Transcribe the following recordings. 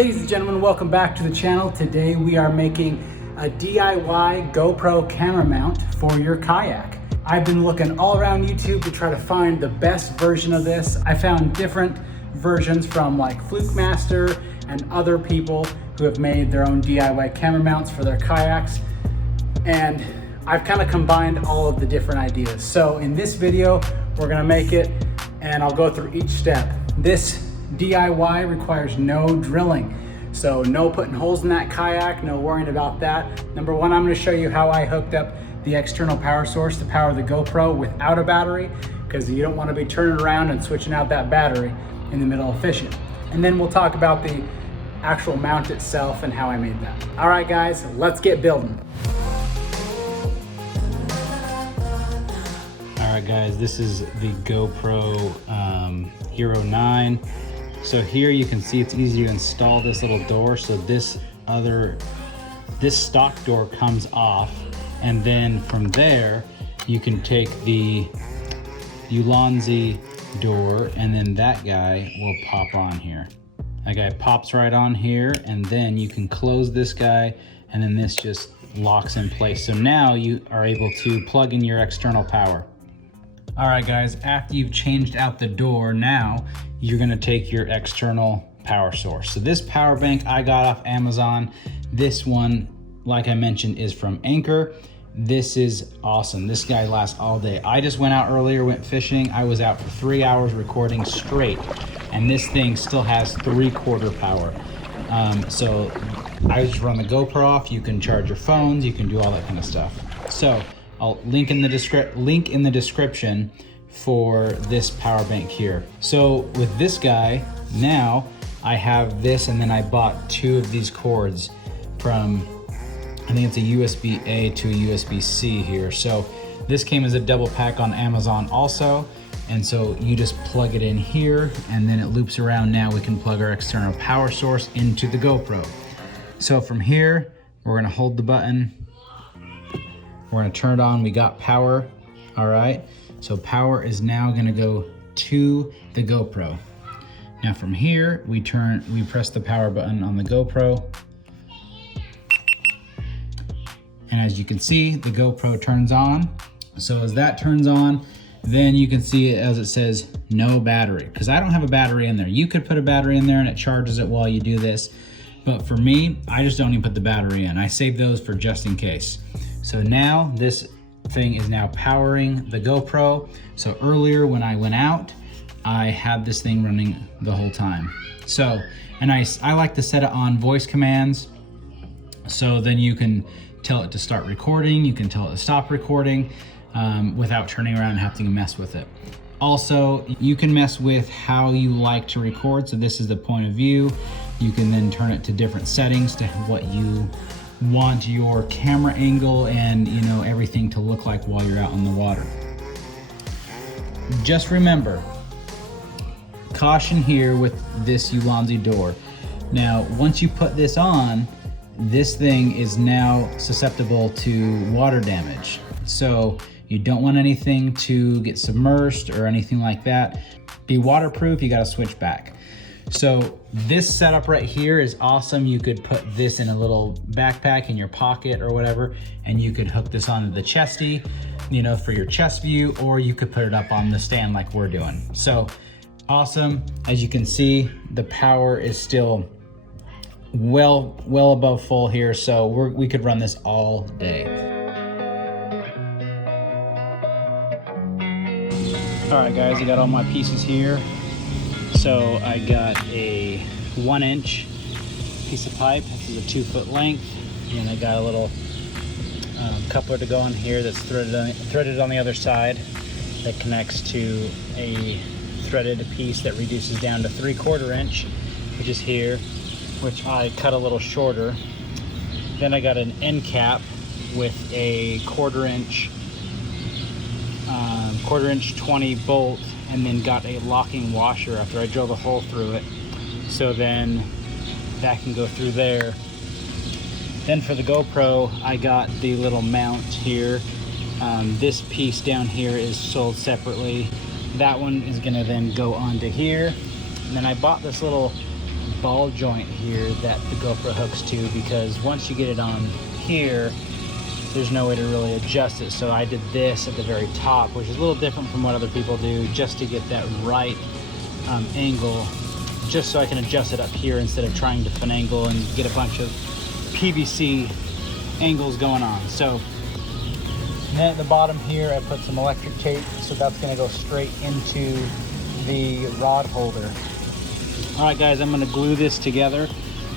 Ladies and gentlemen, welcome back to the channel. Today we are making a DIY GoPro camera mount for your kayak. I've been looking all around YouTube to try to find the best version of this. I found different versions from like Fluke Master and other people who have made their own DIY camera mounts for their kayaks. And I've kind of combined all of the different ideas. So in this video, we're gonna make it and I'll go through each step. This DIY requires no drilling. So no putting holes in that kayak, no worrying about that. Number one, I'm gonna show you how I hooked up the external power source to power the GoPro without a battery, because you don't wanna be turning around and switching out that battery in the middle of fishing. And then we'll talk about the actual mount itself and how I made that. All right guys, let's get building. All right guys, this is the GoPro Hero 9. So here you can see it's easy to install this little door. So this stock door comes off, and then from there you can take the Ulanzi door, and then that guy will pop on here. That guy pops right on here, and then you can close this guy, and then this just locks in place. So now you are able to plug in your external power. All right guys, after you've changed out the door, now you're gonna take your external power source. So this power bank I got off Amazon. This one, like I mentioned, is from Anchor. This is awesome. This guy lasts all day. I just went out earlier, went fishing. I was out for 3 hours recording straight, and this thing still has 3/4 power. So I just run the GoPro off. You can charge your phones, you can do all that kind of stuff. So I'll link in the description for this power bank here. So with this guy, now I have this, and then I bought 2 of these cords from, I think it's a USB-A to a USB-C here. So this came as a double pack on Amazon also. And so you just plug it in here, and then it loops around. Now we can plug our external power source into the GoPro. So from here, we're gonna hold the button. We're gonna turn it on. We got power. All right, so power is now gonna go to the GoPro. Now from here, we press the power button on the GoPro. And as you can see, the GoPro turns on. So as that turns on, then you can see it as it says no battery, because I don't have a battery in there. You could put a battery in there and it charges it while you do this. But for me, I just don't even put the battery in. I save those for just in case. So now this thing is now powering the GoPro. So earlier when I went out, I had this thing running the whole time. So, and I like to set it on voice commands. So then you can tell it to start recording, you can tell it to stop recording without turning around and having to mess with it. Also, you can mess with how you like to record. So this is the point of view. You can then turn it to different settings to what you want your camera angle and everything to look like while you're out on the water. Just remember, caution here with this Ulanzi door. Now, once you put this on, this thing is now susceptible to water damage. So you don't want anything to get submerged or anything like that. Be waterproof, you gotta switch back. So this setup right here is awesome. You could put this in a little backpack in your pocket or whatever, and you could hook this onto the chesty, for your chest view, or you could put it up on the stand like we're doing. So awesome. As you can see, the power is still well above full here. So we could run this all day. All right guys, I got all my pieces here. So I got a 1-inch piece of pipe. This is a 2-foot length. And I got a little coupler to go on here that's threaded on the other side that connects to a threaded piece that reduces down to 3/4 inch, which is here, which I cut a little shorter. Then I got an end cap with a 1/4 inch 20 bolt, and then got a locking washer after I drilled a hole through it. So then that can go through there. Then for the GoPro, I got the little mount here. This piece down here is sold separately. That one is gonna then go onto here. And then I bought this little ball joint here that the GoPro hooks to, because once you get it on here, there's no way to really adjust it. So I did this at the very top, which is a little different from what other people do, just to get that right angle, just so I can adjust it up here instead of trying to finagle and get a bunch of PVC angles going on. So then at the bottom here, I put some electric tape, so that's gonna go straight into the rod holder. All right guys, I'm gonna glue this together.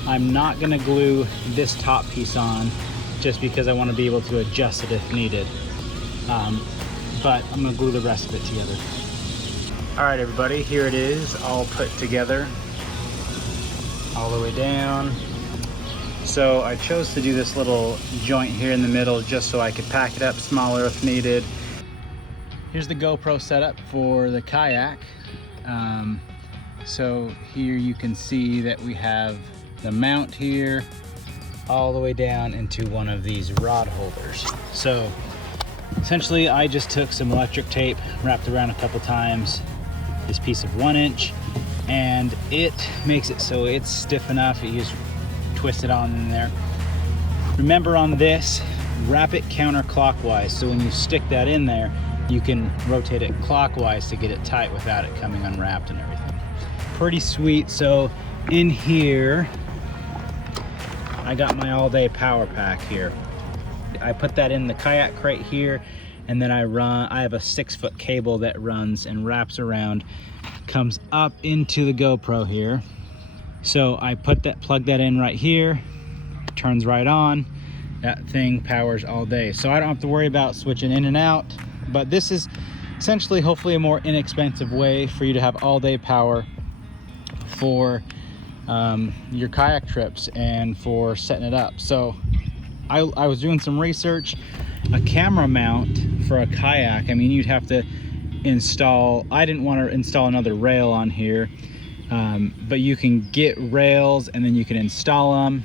I'm not gonna glue this top piece on just because I wanna be able to adjust it if needed. But I'm gonna glue the rest of it together. All right everybody, here it is, all put together, all the way down. So I chose to do this little joint here in the middle just so I could pack it up smaller if needed. Here's the GoPro setup for the kayak. So here you can see that we have the mount here all the way down into one of these rod holders. So essentially I just took some electric tape, wrapped around a couple times this piece of 1 inch, and it makes it so it's stiff enough. You just twist it on in there. Remember on this, wrap it counterclockwise, so when you stick that in there, you can rotate it clockwise to get it tight without it coming unwrapped and everything. Pretty sweet. So in here, I got my all-day power pack here. I put that in the kayak crate here, and then I have a 6-foot cable that runs and wraps around, comes up into the GoPro here. So I plug that in right here, turns right on. That thing powers all day. So I don't have to worry about switching in and out, but this is essentially hopefully a more inexpensive way for you to have all day power for your kayak trips and for setting it up. So I was doing some research. A camera mount for a kayak, I mean, you'd have to install, I didn't want to install another rail on here, but you can get rails and then you can install them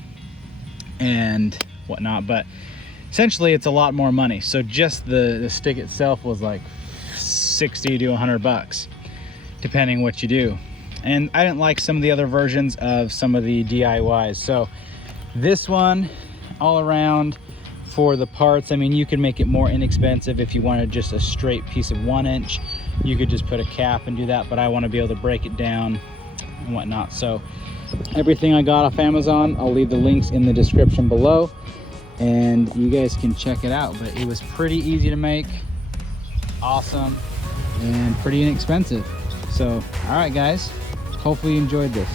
and whatnot, but essentially it's a lot more money. So just the stick itself was like 60 to 100 bucks depending what you do. And I didn't like some of the other versions of some of the DIYs. So this one all around for the parts, I mean, you can make it more inexpensive if you wanted just a straight piece of 1 inch. You could just put a cap and do that, but I want to be able to break it down and whatnot. So everything I got off Amazon, I'll leave the links in the description below and you guys can check it out. But it was pretty easy to make, awesome, and pretty inexpensive. So all right guys, hopefully you enjoyed this.